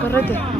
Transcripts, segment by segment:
Correte.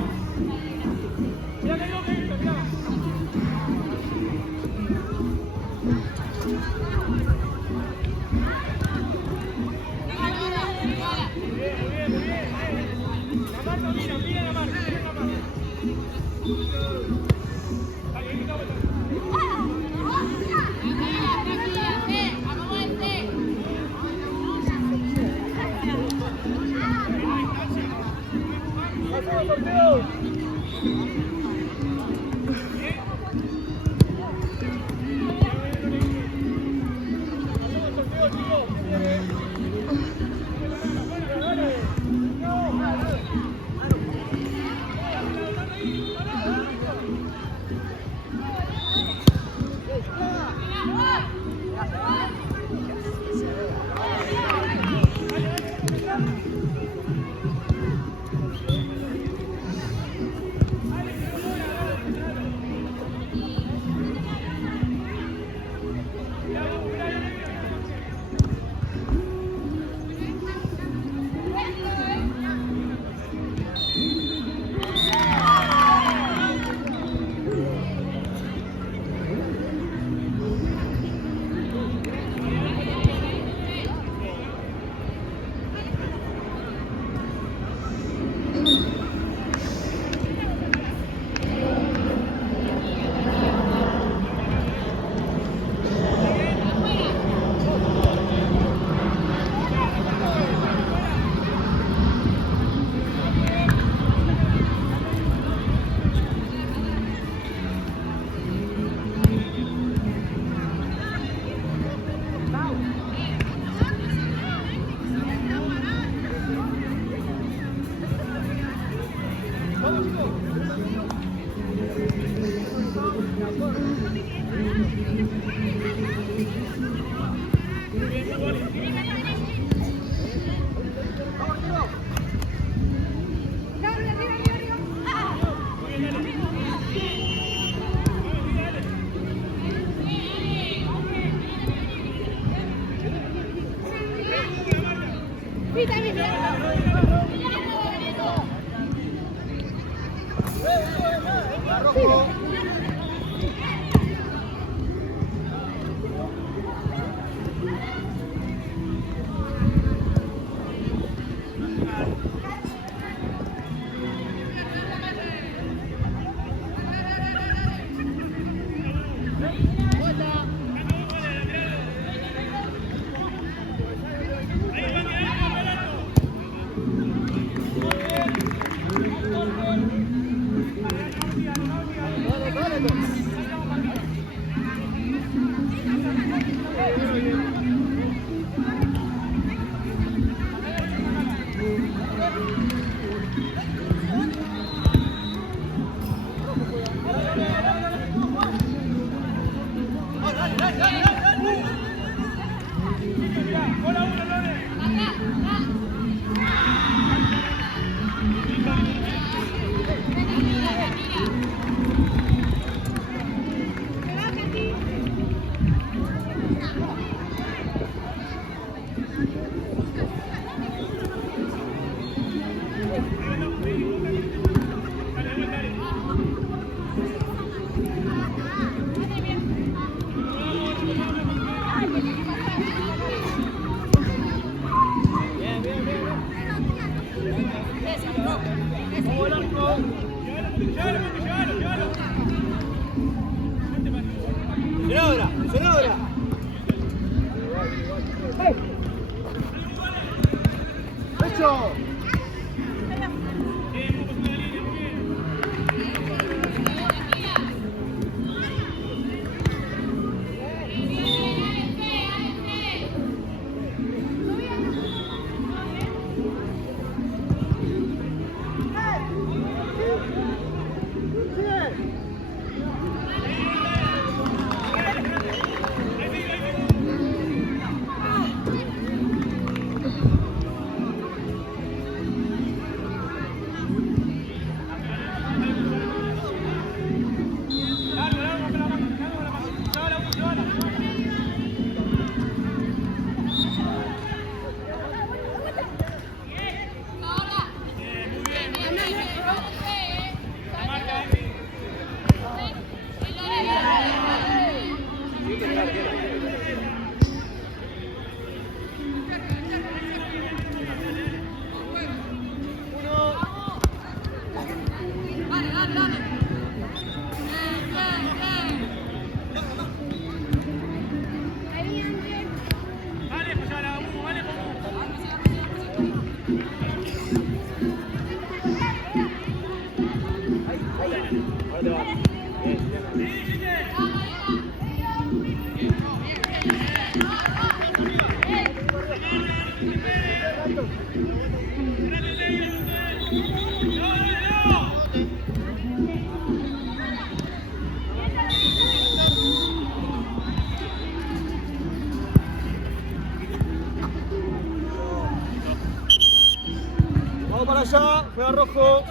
Juega rojo.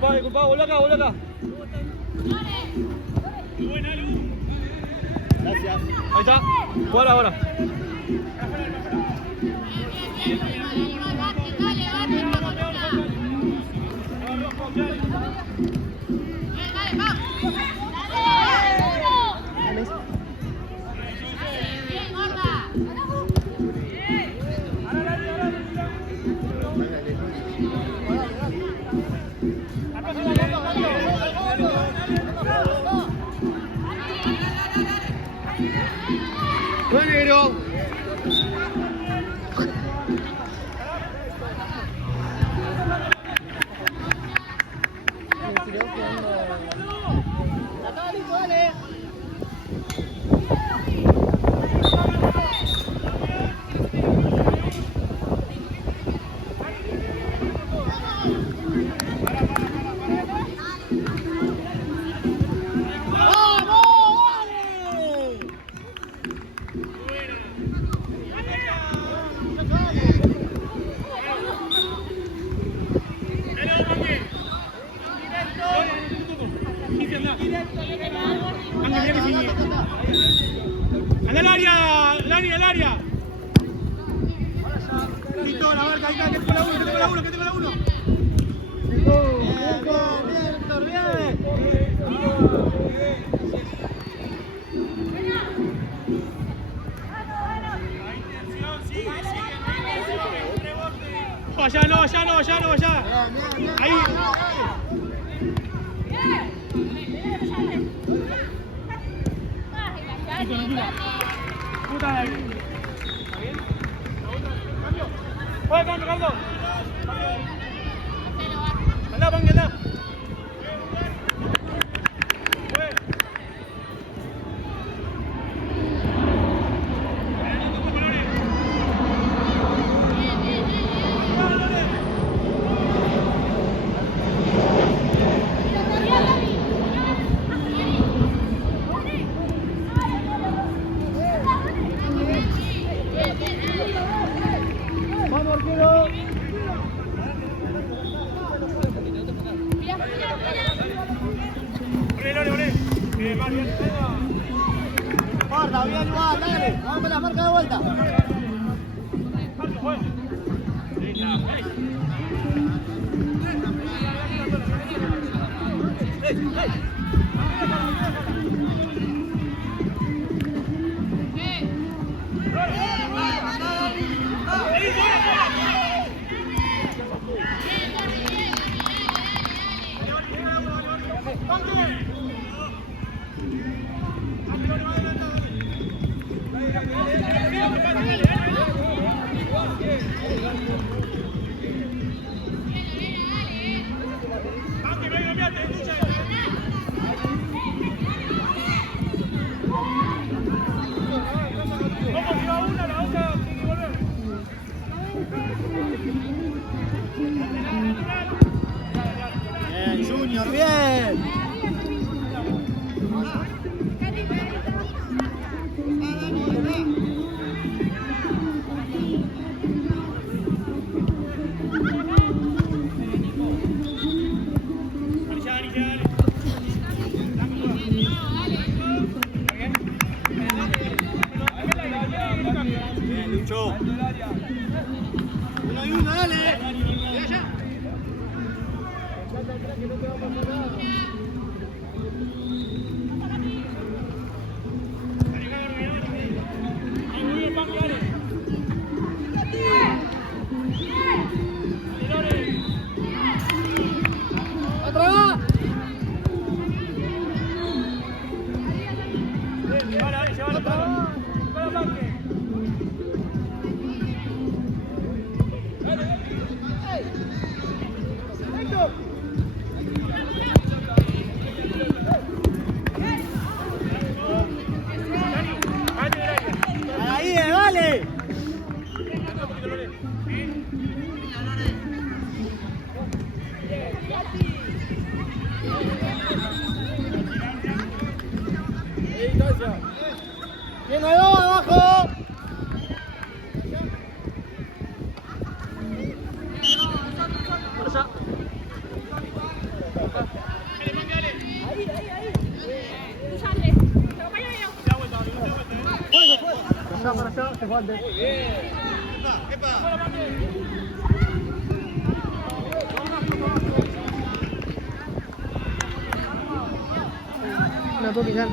Para. Disculpa, volá acá. Gracias. Ahí está. Jugar ahora. Negro. ¡Anda al área! Tito, la marca, ahí que tengo la 1. Allá. Ahí. Puta. ¿Está bien? Cambio. Cambio. Andá, Panque, andá. Guarda, bien igual, dale. Vamos con la marca de vuelta. Bien, Junior, bien. Bien, Lucho. 1-1, dale. Ve allá. Que no te va a pasar nada. Bien, ahí va, abajo. Para allá, se fue antes. Una toque ya.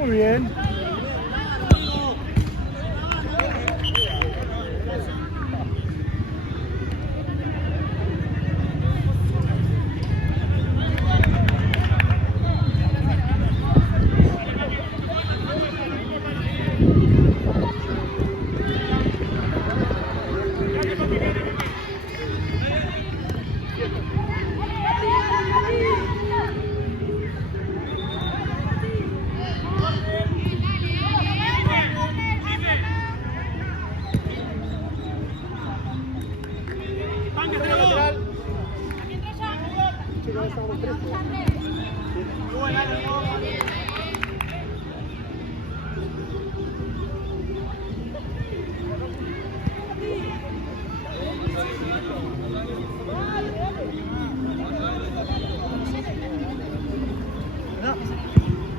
Muy bien. No.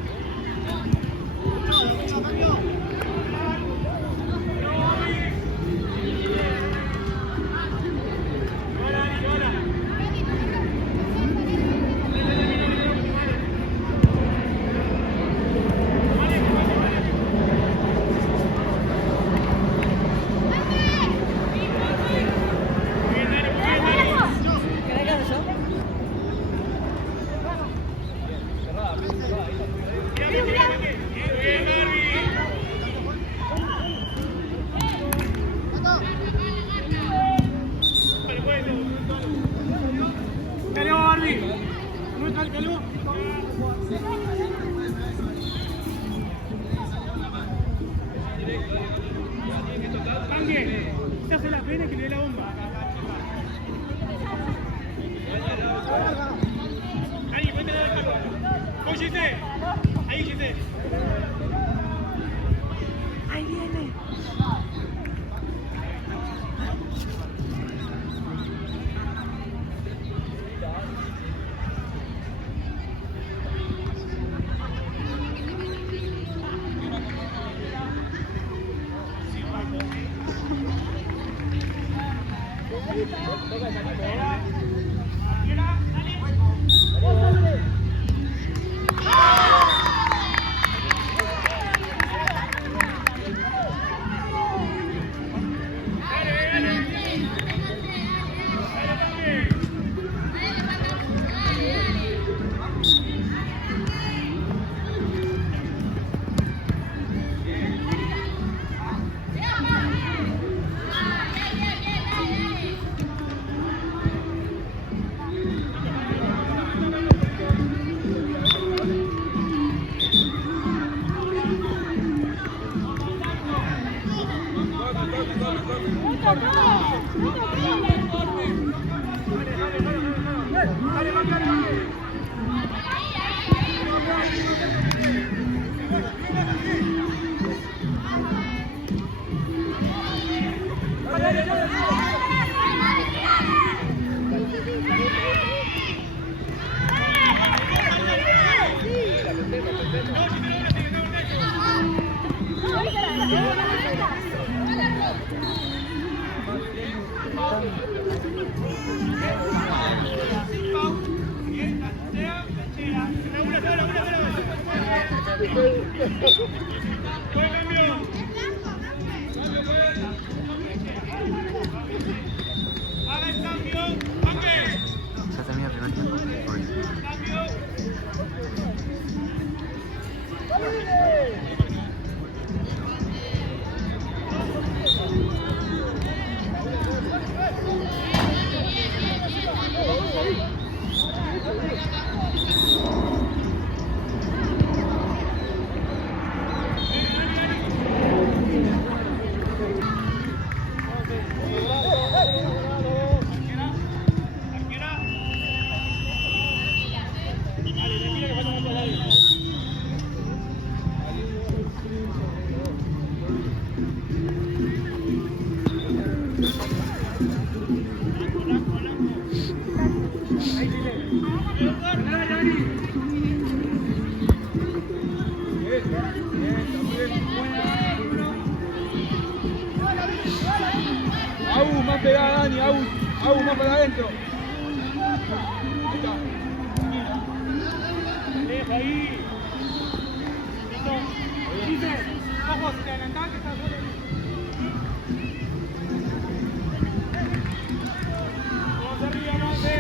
Mangue, se hace la pena que le dé la bomba. Ahí, vete a dar el Con Gise. Ahí, Gise. Ahí viene. Más pegada, Dani, Agu, más para adentro. Deja ahí. Listo. Dice, ojo, si te adelantás que estás solo. Vamos arriba, vamos a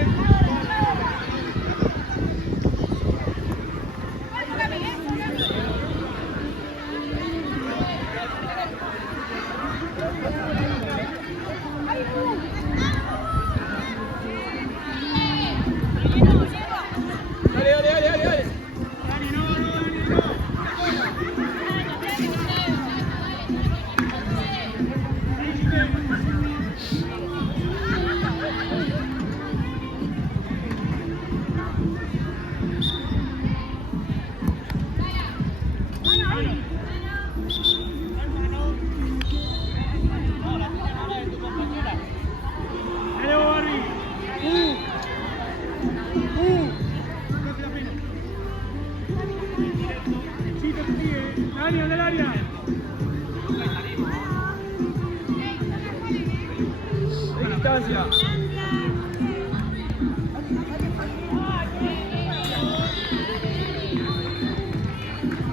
Dani, del área. De distancia.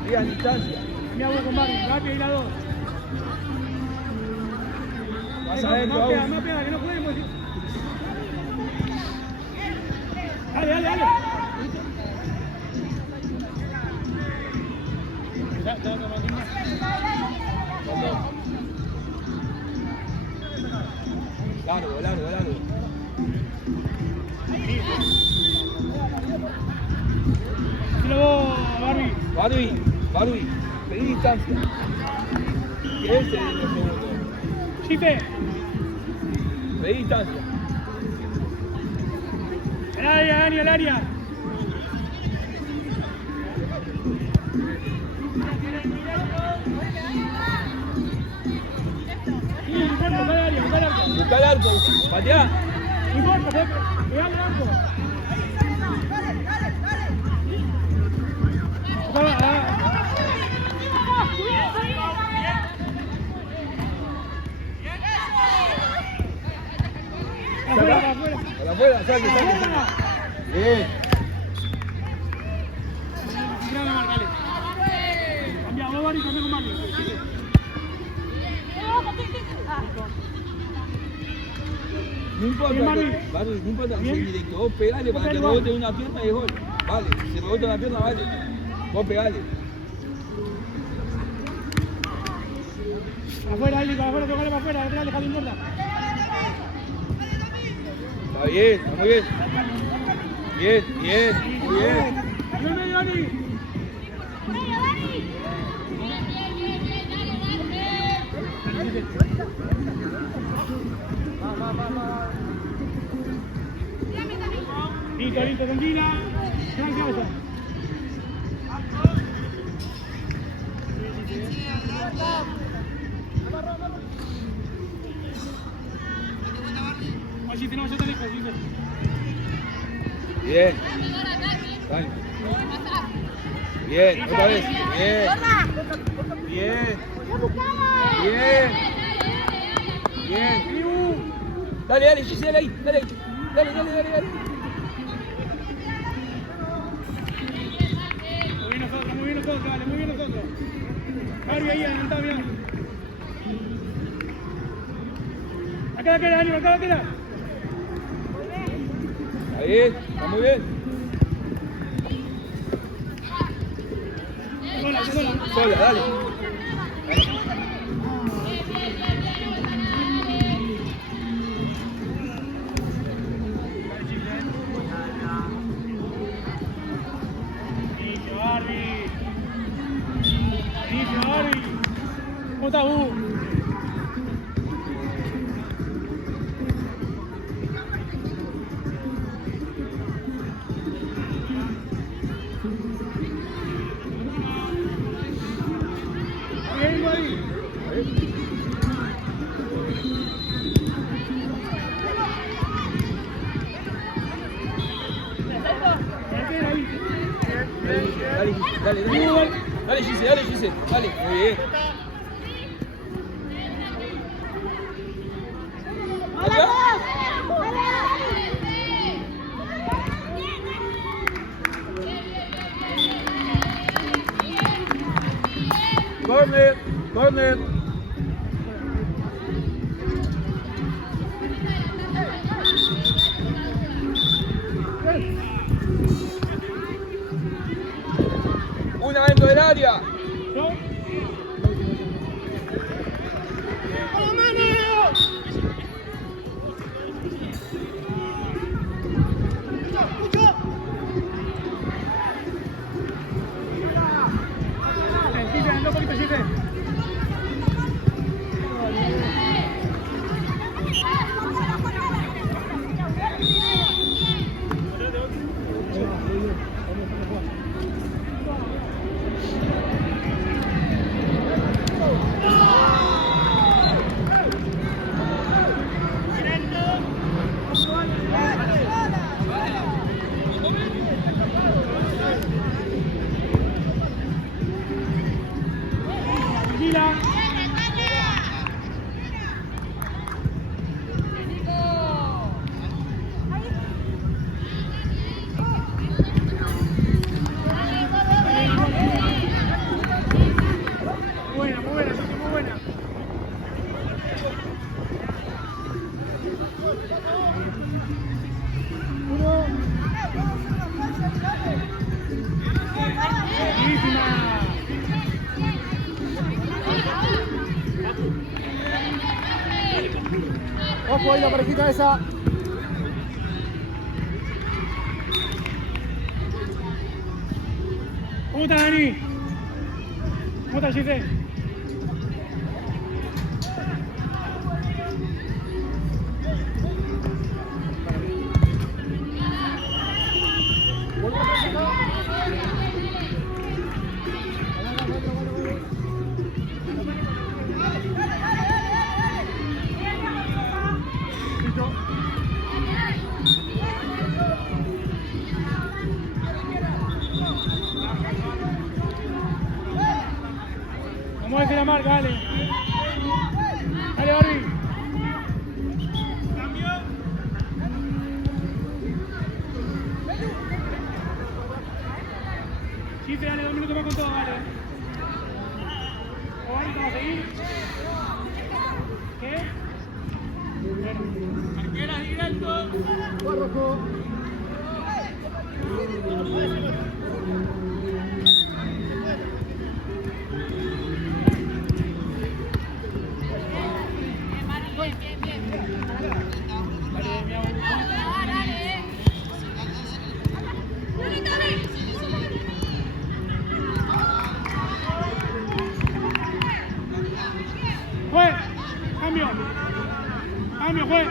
Diga distancia. Me hago con Barry, rápido y la 2. Vas adentro, más Agu. pega, que no podemos. Dale, dale, dale. Largo, largo, largo. Luego, Barbie. Barbie, pedí distancia. Que ese es el segundo. Chiste. Pedí distancia. El área, Dani, el área. Sí, busca el área, busca el arco. Busca el arco, pateá. No importa, pegale el arco. Afuera, afuera. Para afuera, saque. Bien. Cambia, vos Mari, cambia con Mari. No importa, Bien, Mari. Mari, no importa, Bien. sí, directo. Vos pegale para que rebote una pierna y gol. Vale, si rebota una pierna, vale. Vos pegale. Afuera, Eli, para afuera, tocale para afuera, atrás, dejale importa. Está bien, está muy bien. Bien, bien, muy bien. En el medio, Dani. Listo, listo, tranquila. Gracias. Allí tenemos otra lejos, Giselle. Bien. Dale. Bien, otra vez. Bien. Bien. Bien. Bien. Dale, dale, Giselle ahí. Dale. Dale. Muy bien nosotros, dale, muy bien nosotros. Harvey ahí, adelantado, mirá. Acá queda, Dani, acá queda. Ahí, está muy bien. Sola, dale. ¿Cómo estás, Hugo? Bien, ahí. Dale, Giselle. Dale, muy bien. Corner. Una dentro del área. Ojo ahí la parejita esa. ¿Cómo estás, Dani? ¿Cómo estás, Giselle? larga, dale. Dale, Barbie. Cambio. Chiste, dale, 2 minutos más con todo, dale. ¿Vamos a seguir? ¿Qué? Arquera directo. Rojo. Fue. Cambio. Cambio, fue.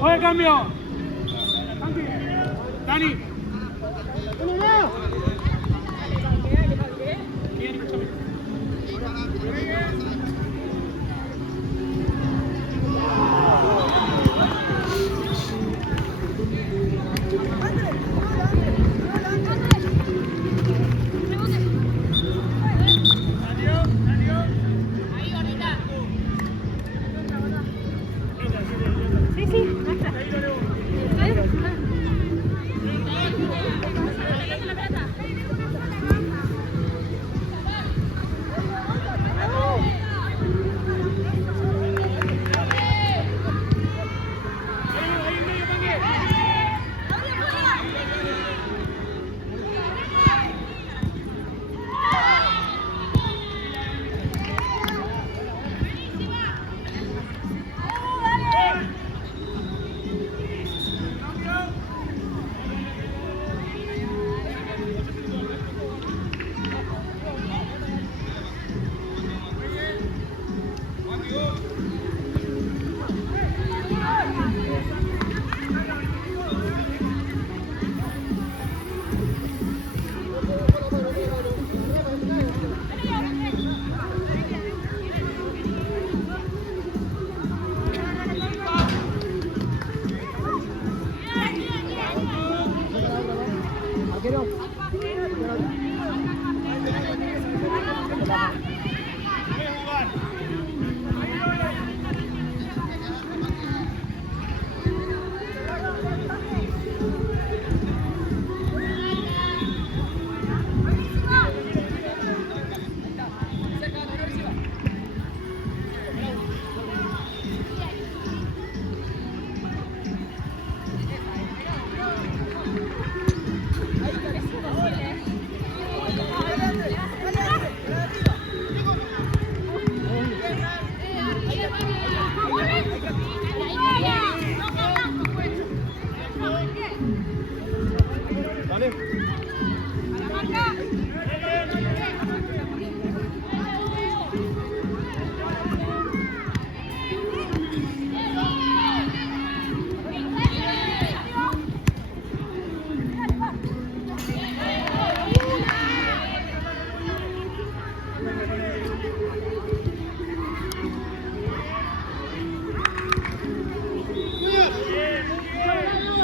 Oye, cambio. Dani.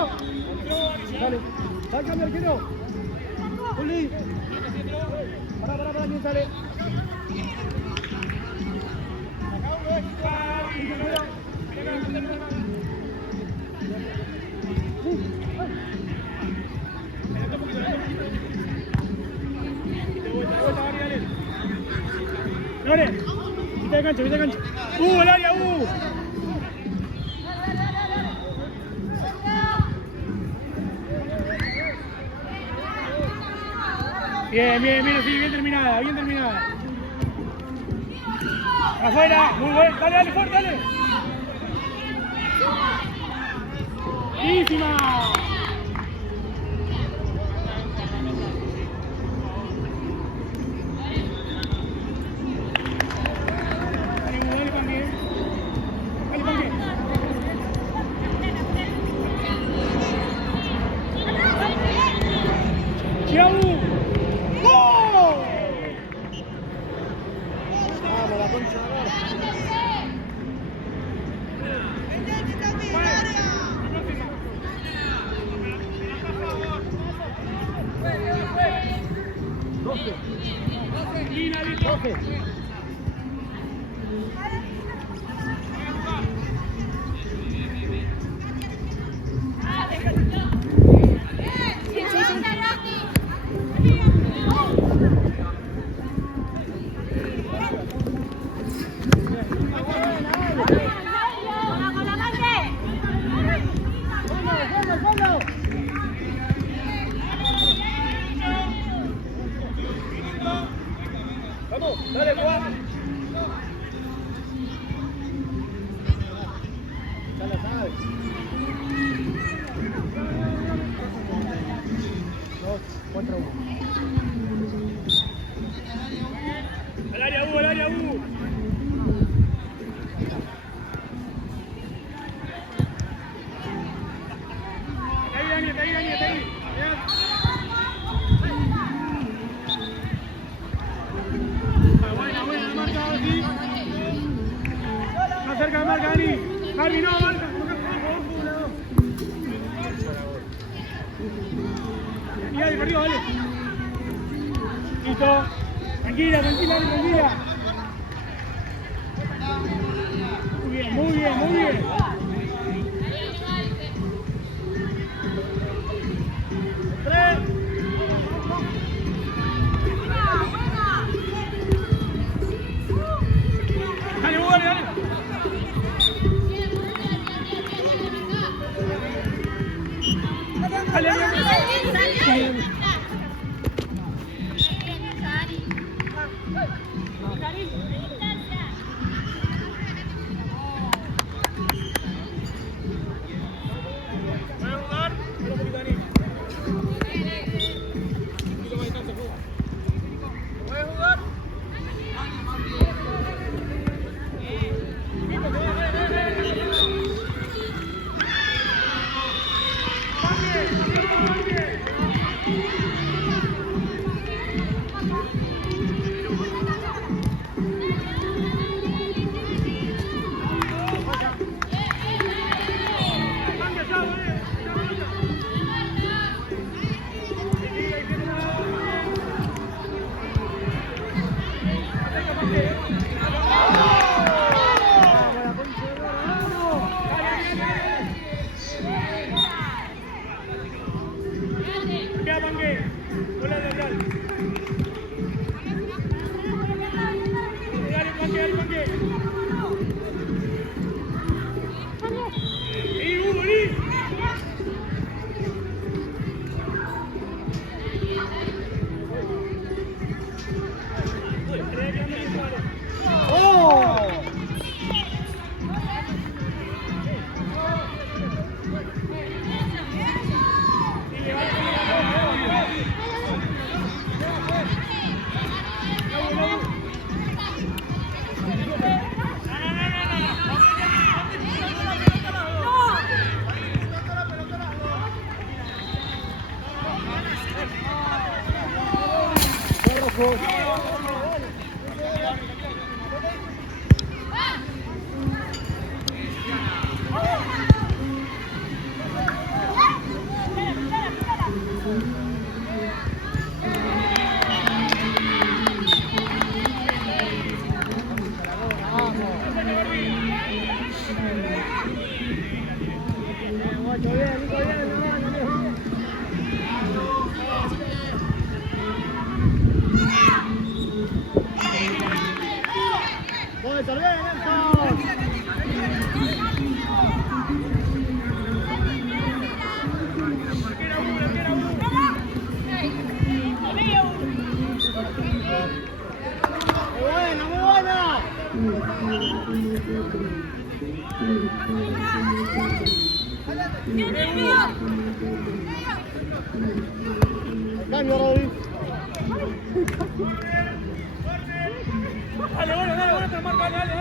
Dale. Dale, cambia arquero. Juli. Para, ¿quién sale? Lore, viste de cancha. El área, Bien, sí, bien terminada. Afuera, muy bueno, dale, fuerte, dale. Buenísima. Dale, Panque. Chiau. Vamos, la concha de la Vamos, dale, Juan. Ya la sabes. 2, 4, 1. Al área, Está ahí. Buena, marca, sí. Más cerca, marca, Dani. Harry, no, marca. Y ahí, perdió, dale. Listo. Tranquila. Muy bien. Puede ser bien, Nelson. Muy buena, muy buena. Cambio, Rodri. Dale, bueno, te marca, dale.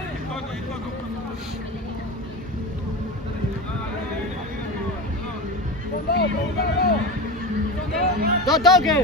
¡No toque!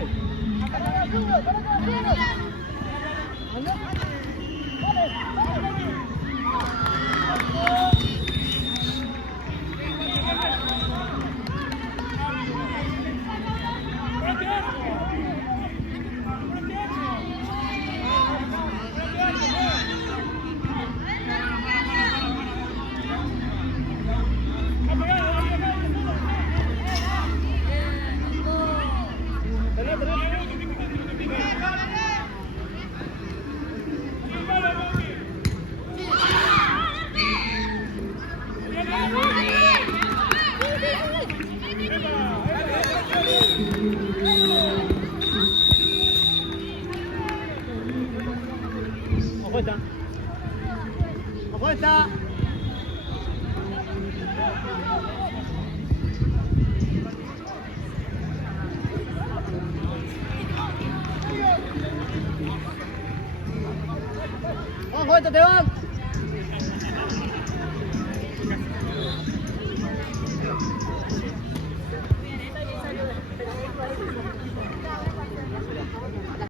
Apuesta. Apuesta. Ojo, esto te va.